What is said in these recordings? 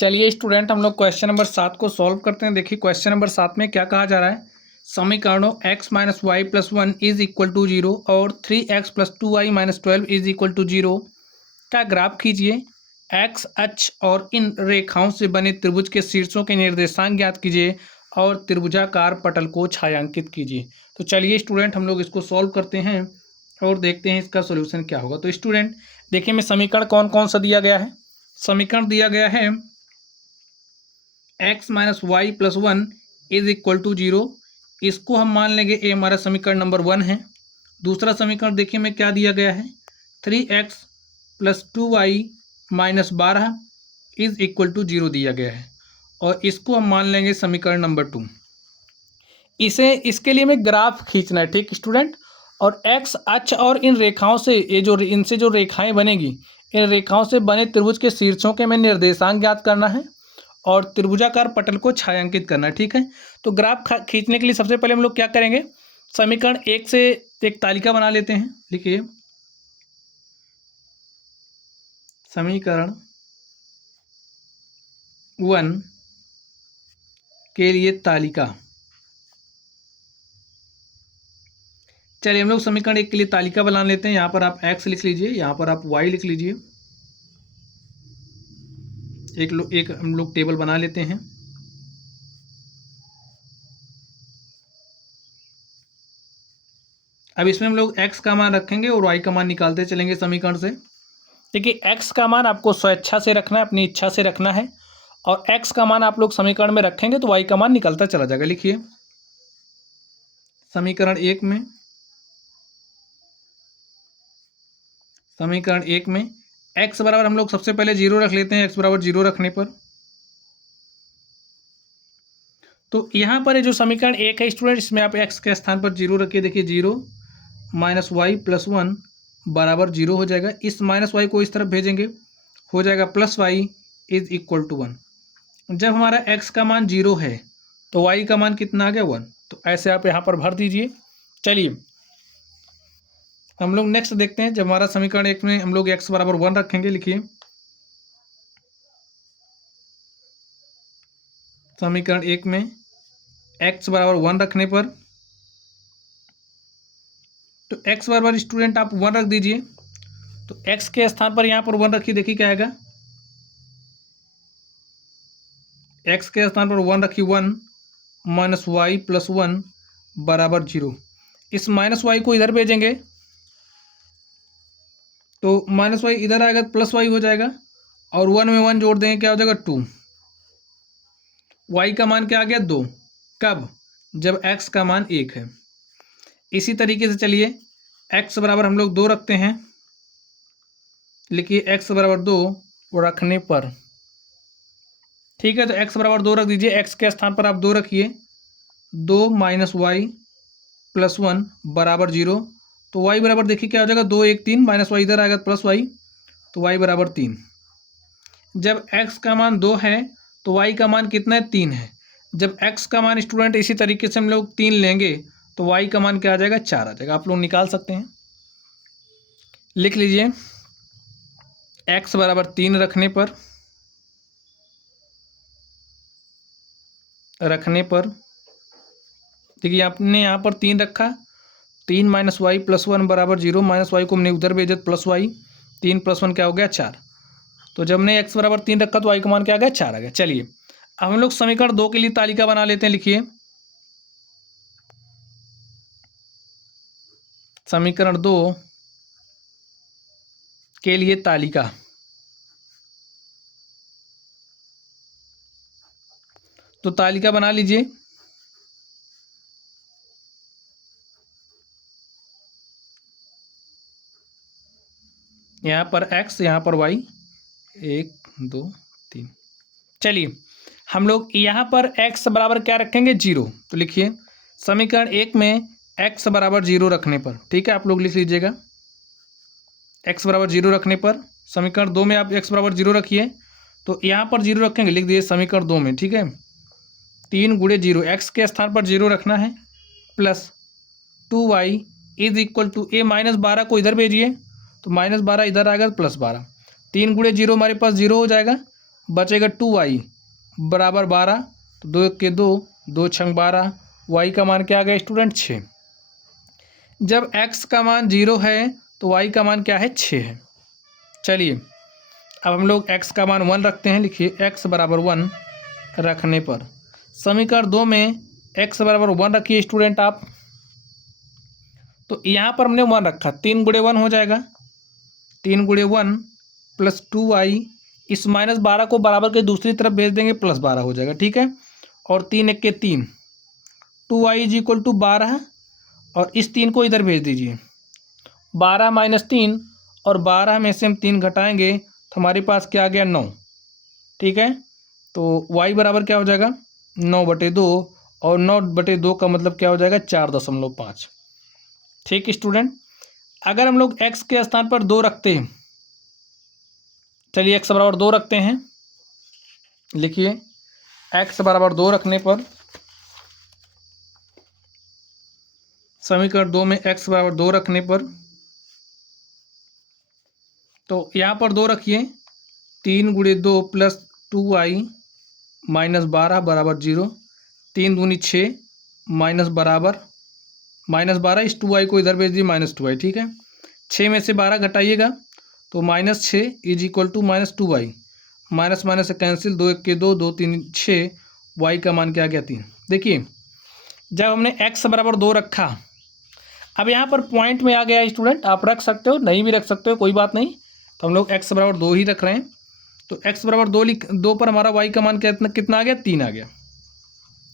चलिए स्टूडेंट, हम लोग क्वेश्चन नंबर 7 को सॉल्व करते हैं। देखिए क्वेश्चन नंबर 7 में क्या कहा जा रहा है। समीकरणों x minus y plus 1 is equal to 0 और 3x plus 2y minus 12 is equal to 0 का ग्राफ खींचिए। x अक्ष और इन रेखाओं से बने त्रिभुज के शीर्षों के निर्देशांक ज्ञात कीजिए और त्रिभुजाकार पटल को छायांकित कीजिए। तो चलिए स्टूडेंट, हम लोग इसको सॉल्व करते हैं और देखते हैं इसका सोल्यूशन क्या होगा। तो स्टूडेंट देखिए, मैं समीकरण कौन कौन सा दिया गया है। समीकरण दिया गया है x minus y plus 1 is equal to 0। इसको हम मान लेंगे ए हमारा समीकरण नंबर 1 है। दूसरा समीकरण देखिए में क्या दिया गया है, 3x plus 2y minus 12 is equal to 0 दिया गया है और इसको हम मान लेंगे समीकरण नंबर 2। इसके लिए में ग्राफ खींचना है, ठीक स्टूडेंट। और x अक्ष और इन रेखाओं से इनसे जो रेखाएं बनेगी, इन रेखाओं से बने त्रिभुज के शीर्षों के में निर्देशांक ज्ञात करना है और त्रिभुजाकार पटल को छायांकित करना है, ठीक है। तो ग्राफ खींचने के लिए सबसे पहले हम लोग क्या करेंगे, समीकरण 1 से एक तालिका बना लेते हैं। लिखिए समीकरण 1 के लिए तालिका। चलिए हम लोग समीकरण 1 के लिए तालिका बना लेते हैं। यहाँ पर आप x लिख लीजिए, यहाँ पर आप y लिख लीजिए। एक हम लोग टेबल बना लेते हैं। अब इसमें हम लोग x का मान रखेंगे और y का मान निकालते चलेंगे समीकरण से। देखिए x का मान आपको स्वेच्छा से रखना है, अपनी इच्छा से रखना है, और x का मान आप लोग समीकरण में रखेंगे तो y का मान निकलता चला जाएगा। लिखिए समीकरण 1 में, समीकरण 1 में x बराबर हम लोग सबसे पहले 0 रख लेते हैं। x बराबर 0 रखने पर तो यहाँ पर जो समीकरण 1 है स्टूडेंट, इसमें आप x के स्थान पर 0 रखिए। देखिए 0 माइनस वाई प्लस 1 बराबर 0 हो जाएगा। इस माइनस वाई को इस तरफ भेजेंगे, हो जाएगा plus y is equal to 1। जब हमारा x का मान 0 है तो y का मान कितना आ गया, 1। तो ऐसे आप यहाँ पर भर दीजिए। चलिए हम लोग नेक्स्ट देखते हैं। जब हमारा समीकरण 1 में हम लोग x बराबर 1 रखेंगे। लिखिए समीकरण 1 में x बराबर 1 रखने पर तो x बराबर स्टूडेंट आप 1 रख दीजिए। तो x के स्थान पर यहाँ पर 1 रखिए। देखिए क्या आएगा, x के स्थान पर 1 रखिए, 1 माइनस वाई प्लस 1 बराबर 0। इस माइनस वाई को इधर भेजेंगे तो माइनस वाई इधर आएगा तो प्लस वाई हो जाएगा, और 1 में 1 जोड़ देंगे, क्या हो जाएगा 2। y का मान क्या आ गया, 2। कब, जब x का मान 1 है। इसी तरीके से चलिए x बराबर हम लोग 2 रखते हैं। लिखिए x बराबर 2 रखने पर, ठीक है, तो x बराबर 2 रख दीजिए। x के स्थान पर आप 2 रखिए। 2 माइनस वाई प्लस 1 बराबर 0। तो y बराबर देखिए क्या हो जाएगा, 2 1 3, माइनस वाई इधर आएगा प्लस वाई, तो y बराबर 3। जब x का मान 2 है तो y का मान कितना है, 3 है। जब x का मान स्टूडेंट इसी तरीके से हम लोग 3 लेंगे तो y का मान क्या आ जाएगा, 4 आ जाएगा। आप लोग निकाल सकते हैं। लिख लीजिए x बराबर 3 रखने पर देखिए आपने यहाँ पर 3 रखा। 3 माइनस वाई प्लस 1 बराबर 0। माइनस वाई को हमने उधर भेजा प्लस वाई, 3 प्लस 1 क्या हो गया, 4। तो जब हमने x बराबर 3 रखा तो y का मान क्या आ गया, 4 आ गया। चलिए अब हम लोग समीकरण 2 के लिए तालिका बना लेते हैं। लिखिए समीकरण 2 के लिए तालिका। तो तालिका बना लीजिए। यहाँ पर x, यहाँ पर y, 1 2 3। चलिए हम लोग यहाँ पर x बराबर क्या रखेंगे, 0। तो लिखिए समीकरण 1 में x बराबर 0 रखने पर, ठीक है, आप लोग लिख लीजिएगा x बराबर 0 रखने पर। समीकरण 2 में आप x बराबर 0 रखिए, तो यहाँ पर 0 रखेंगे, लिख दीजिए समीकरण 2 में, ठीक है। 3 गुणे 0, x के स्थान पर 0 रखना है, plus 2y is equal to a minus 12 को इधर भेजिए, तो माइनस 12 इधर आएगा प्लस 12। 3 गुणे 0 हमारे पास 0 हो जाएगा, बचेगा 2y बराबर 12, तो 2 1 के 2, 2 छंग 12, y का मान क्या आ गया स्टूडेंट 6। जब x का मान 0 है तो y का मान क्या है 6 है। चलिए अब हम लोग x का मान 1 रखते हैं। लिखिए x बराबर 1 रखने पर समीकरण 2 में x बराबर 1 रखिए स्टूडेंट आप। तो यहाँ पर हमने 1 रखा, 3 गुणे 1 हो जाएगा, 3 गुणे 1 प्लस 2y, इस -12 को बराबर के दूसरी तरफ भेज देंगे, +12 हो जाएगा, ठीक है। और 3 1 के 3, 2y इज इक्वल टू 12, और इस 3 को इधर भेज दीजिए, 12 - 3, और 12 में से हम 3 घटाएंगे तो हमारे पास क्या आ गया 9, ठीक है। तो y बराबर क्या हो जाएगा 9/2, और 9/2 का मतलब क्या हो जाएगा 4.5। ठीक स्टूडेंट, अगर हम लोग x के स्थान पर 2 रखते हैं, चलिए x बराबर 2 रखते हैं। लिखिए x बराबर 2 रखने पर समीकरण 2 में x बराबर 2 रखने पर, तो यहाँ पर 2 रखिए, 3 गुणे 2 प्लस 2y -12 बराबर 0, 3 दूनी 6 माइनस बराबर -12, इस 2y को इधर भेज दिए -2y, ठीक है। 6 में से 12 घटाइएगा तो -6 is equal to -2y, minus minus से कैंसिल, 2 1 के 2, 2 3 6, y का मान क्या आ गया 3। देखिए जब हमने x बराबर 2 रखा, अब यहाँ पर पॉइंट में आ गया स्टूडेंट, आप रख सकते हो नहीं भी रख सकते हो, कोई बात नहीं, तो हम लोग x बराबर 2 ही रख रहे हैं। तो x बराबर 2 पर हमारा y का मान कितना आ गया 3 आ गया।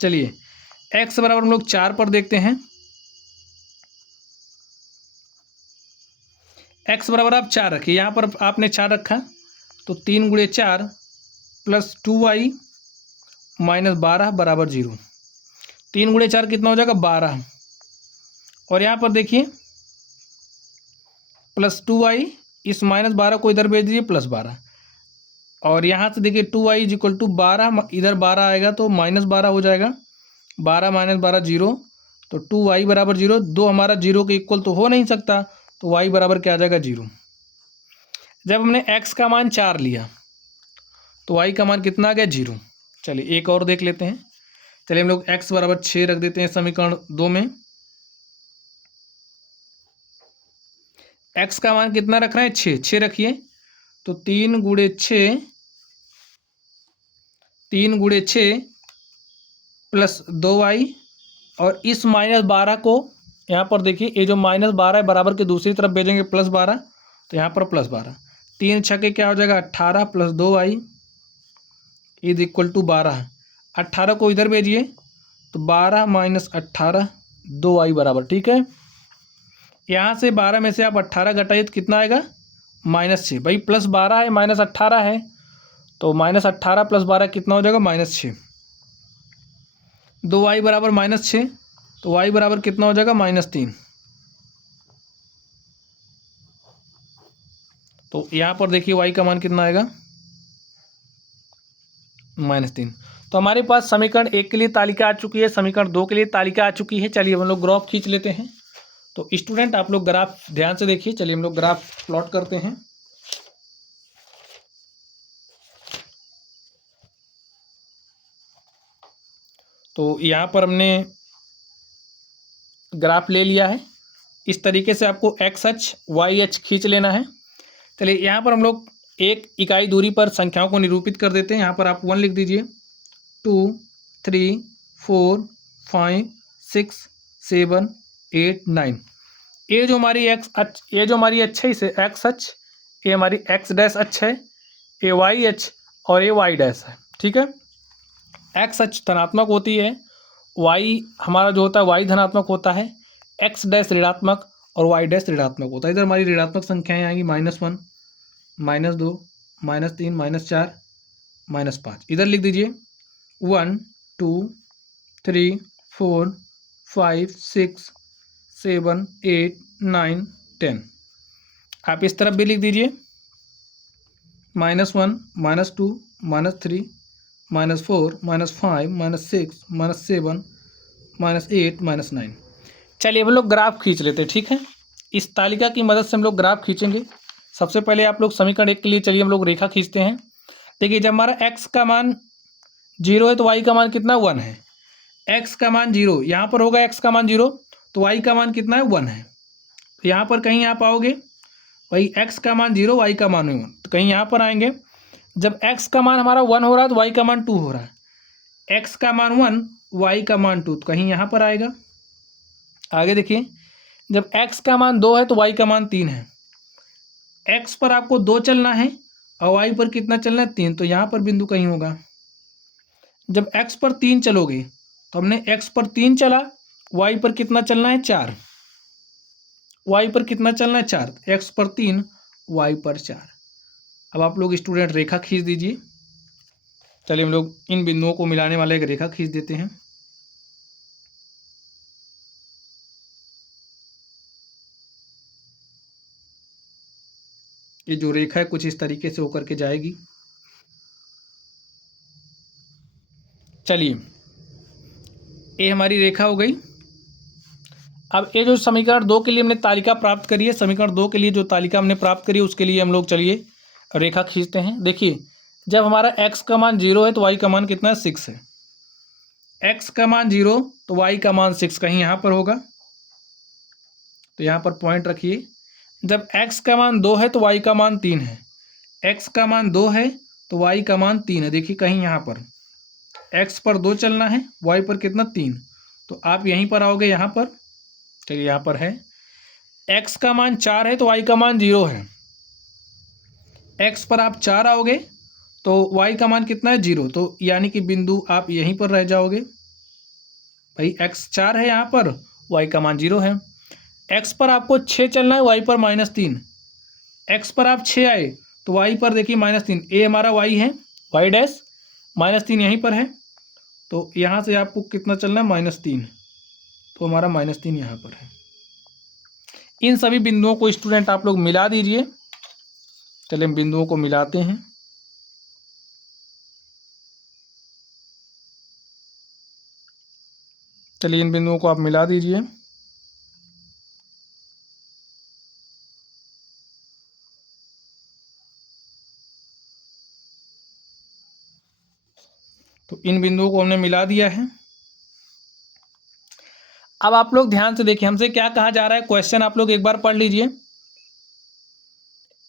चलिए x बराबर हम लोग 4 पर देखते हैं। x बराबर आप 4 रखिए, यहाँ पर आपने 4 रखा, तो 3 गुणे 4 प्लस 2y -12 बराबर 0, 3 गुणे 4 कितना हो जाएगा 12, और यहाँ पर देखिए प्लस 2y, इस -12 को इधर भेज दीजिए +12, और यहाँ से देखिए 2y इज इक्वल टू 12, इधर 12 आएगा तो -12 हो जाएगा, 12 - 12 0, तो 2y बराबर 0, 2 हमारा 0 के इक्वल तो हो नहीं सकता, तो y बराबर क्या आ जाएगा 0। जब हमने x का मान 4 लिया तो y का मान कितना आ गया 0। चलिए एक और देख लेते हैं। चलिए हम लोग x बराबर 6 रख देते हैं समीकरण 2 में। x का मान कितना रख रहे हैं 6 रखिए, तो 3 गुणे 6 प्लस 2y, और इस -12 को यहाँ पर देखिए, ये जो -12 है बराबर के दूसरी तरफ भेजेंगे +12, तो यहाँ पर +12, 3 छक्के क्या हो जाएगा 18 plus 2y is equal to 12, 18 को इधर भेजिए तो 12 - 18 2y बराबर, ठीक है। यहाँ से 12 में से आप 18 घटाइए तो कितना आएगा -6, भाई +12 है -18 है, तो -18 + 12 कितना हो जाएगा -6, 2y बराबर -6, तो y बराबर कितना हो जाएगा -3। तो यहाँ पर देखिए y का मान कितना आएगा -3। तो हमारे पास समीकरण 1 के लिए तालिका आ चुकी है, समीकरण 2 के लिए तालिका आ चुकी है। चलिए हम लोग ग्राफ खींच लेते हैं। तो स्टूडेंट आप लोग ग्राफ ध्यान से देखिए, चलिए हम लोग ग्राफ प्लॉट करते हैं। तो यहाँ पर हमने ग्राफ ले लिया है, इस तरीके से आपको x अक्ष y अक्ष खींच लेना है। चलिए यहाँ पर हम लोग एक इकाई दूरी पर संख्याओं को निरूपित कर देते हैं। यहाँ पर आप 1 लिख दीजिए, 2 3 4 5 6 7 8 9, ये जो हमारी x अक्ष, ये जो हमारी अक्ष है इसे x अक्ष, ये हमारी x डैश अक्ष है, ये y अक्ष और ये y डैश है, ठीक है। x अक्ष धनात्मक होती है, y हमारा जो होता है y धनात्मक होता है, x डैश ऋणात्मक और y डैश ऋणात्मक होता है। इधर हमारी ऋणात्मक संख्याएं आएंगी -1 -2 -3 -4 -5, इधर लिख दीजिए 1 2 3 4 5 6 7 8 9 10, आप इस तरफ भी लिख दीजिए -1 -2 -3 -4 -5 -6 -7 -8 -9। चलिए हम लोग ग्राफ खींच लेते हैं, ठीक है। इस तालिका की मदद से हम लोग ग्राफ खींचेंगे। सबसे पहले आप लोग समीकरण 1 के लिए चलिए हम लोग रेखा खींचते हैं। देखिए जब हमारा x का मान 0 है तो y का मान कितना 1 है। x का मान 0 यहाँ पर होगा, x का मान 0 तो y का मान कितना है 1 है। तो यहाँ पर कहीं आप आओगे भाई x का मान 0 y का मान 1, तो कहीं यहाँ पर आएंगे। जब x का मान हमारा 1 हो रहा है तो y का मान 2 हो रहा है। x का मान 1 y का मान 2, तो कहीं यहाँ पर आएगा। आगे देखिए जब x का मान 2 है तो y का मान 3 है। x पर आपको 2 चलना है और y पर कितना चलना है 3, तो यहाँ पर बिंदु कहीं होगा। जब x पर 3 चलोगे तो हमने x पर 3 चला, y पर कितना चलना है 4, y पर कितना चलना है 4, x पर 3 y पर 4। अब आप लोग स्टूडेंट रेखा खींच दीजिए। चलिए हम लोग इन बिंदुओं को मिलाने वाला एक रेखा खींच देते हैं। ये जो रेखा है कुछ इस तरीके से होकर के जाएगी। चलिए ये हमारी रेखा हो गई। अब ये जो समीकरण 2 के लिए हमने तालिका प्राप्त करी है, समीकरण 2 के लिए जो तालिका हमने प्राप्त करी है उसके लिए हम लोग चलिए रेखा खींचते हैं। देखिए जब हमारा x का मान 0 है तो y का मान कितना है 6 है। x का मान 0 तो y का मान 6 कहीं यहाँ पर होगा, तो यहाँ पर पॉइंट रखिए। जब x का मान 2 है तो y का मान 3 है। x का मान 2 है तो y का मान 3 है। देखिए कहीं यहाँ पर x पर 2 चलना है, y पर कितना 3, तो आप यहीं पर आओगे यहाँ पर। चलिए यहाँ पर है x का मान 4 है तो y का मान 0 है। x पर आप 4 आओगे तो y का मान कितना है 0, तो यानी कि बिंदु आप यहीं पर रह जाओगे। भाई x 4 है यहाँ पर, y का मान 0 है। x पर आपको 6 चलना है, y पर -3। x पर आप 6 आए तो y पर देखिए -3, a हमारा y है, y डैश -3 यहीं पर है, तो यहाँ से आपको कितना चलना है -3, तो हमारा -3 यहाँ पर है। इन सभी बिंदुओं को स्टूडेंट आप लोग मिला दीजिए। चलिए हम बिंदुओं को मिलाते हैं। चलिए इन बिंदुओं को आप मिला दीजिए। तो इन बिंदुओं को हमने मिला दिया है। अब आप लोग ध्यान से देखिए हमसे क्या कहा जा रहा है, क्वेश्चन आप लोग एक बार पढ़ लीजिए।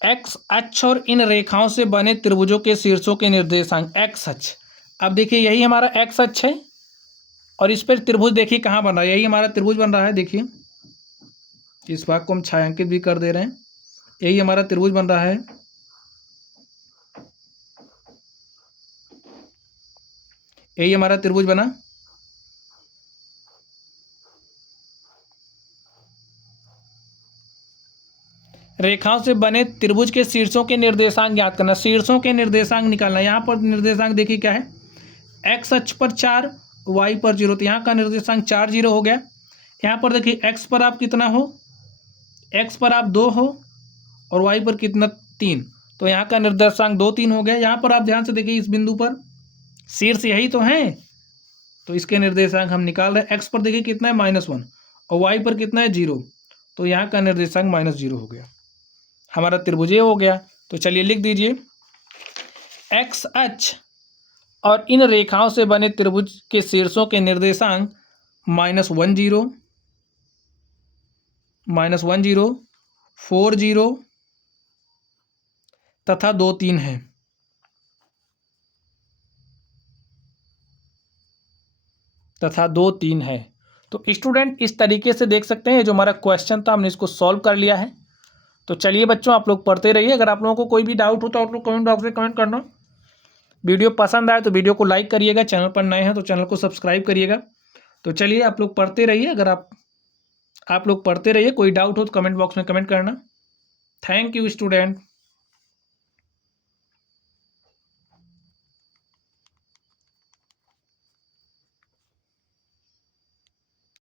एक्स अक्ष और इन रेखाओं से बने त्रिभुजों के शीर्षों के निर्देशांक एक्स अक्ष। अब देखिए यही हमारा एक्स अक्ष है और इस पर त्रिभुज देखिए कहाँ बन रहा है, यही हमारा त्रिभुज बन रहा है। देखिए इस भाग को हम छायांकित भी कर दे रहे हैं, यही हमारा त्रिभुज बन रहा है। यही हमारा त्रिभुज बना। रेखाओं से बने त्रिभुज के शीर्षों के निर्देशांक ज्ञात करना, शीर्षों के निर्देशांक निकालना। यहाँ पर निर्देशांक देखिए क्या है, एक्स अक्ष पर 4, वाई पर 0, तो यहाँ का निर्देशांक 4 0 हो गया। यहाँ पर देखिए एक्स पर आप कितना हो, एक्स पर आप 2 हो और वाई पर कितना 3, तो यहाँ का निर्देशांक 2 3 हो गया। यहाँ पर आप ध्यान से देखिए इस बिंदु पर शीर्ष यही तो है, तो इसके निर्देशांक हम निकाल रहे हैं। एक्स पर देखिए कितना है -1 और वाई पर कितना है 0, तो यहाँ का निर्देशांक -0 हो गया। हमारा त्रिभुज हो गया। तो चलिए लिख दीजिए एक्स अक्ष और इन रेखाओं से बने त्रिभुज के शीर्षों के निर्देशांक -1 0, -1 0, 4 0 तथा 2 3 है। तथा 2 3 है। तो स्टूडेंट इस तरीके से देख सकते हैं, जो हमारा क्वेश्चन था हमने इसको सॉल्व कर लिया है। तो चलिए बच्चों आप लोग पढ़ते रहिए। अगर आप लोगों को कोई भी डाउट हो तो आप लोग कमेंट बॉक्स में कमेंट करना। वीडियो पसंद आए तो वीडियो को लाइक करिएगा, चैनल पर नए हैं तो चैनल को सब्सक्राइब करिएगा। तो चलिए आप लोग पढ़ते रहिए। अगर आप लोग पढ़ते रहिए, कोई डाउट हो तो कमेंट बॉक्स में कमेंट करना। Thank you student.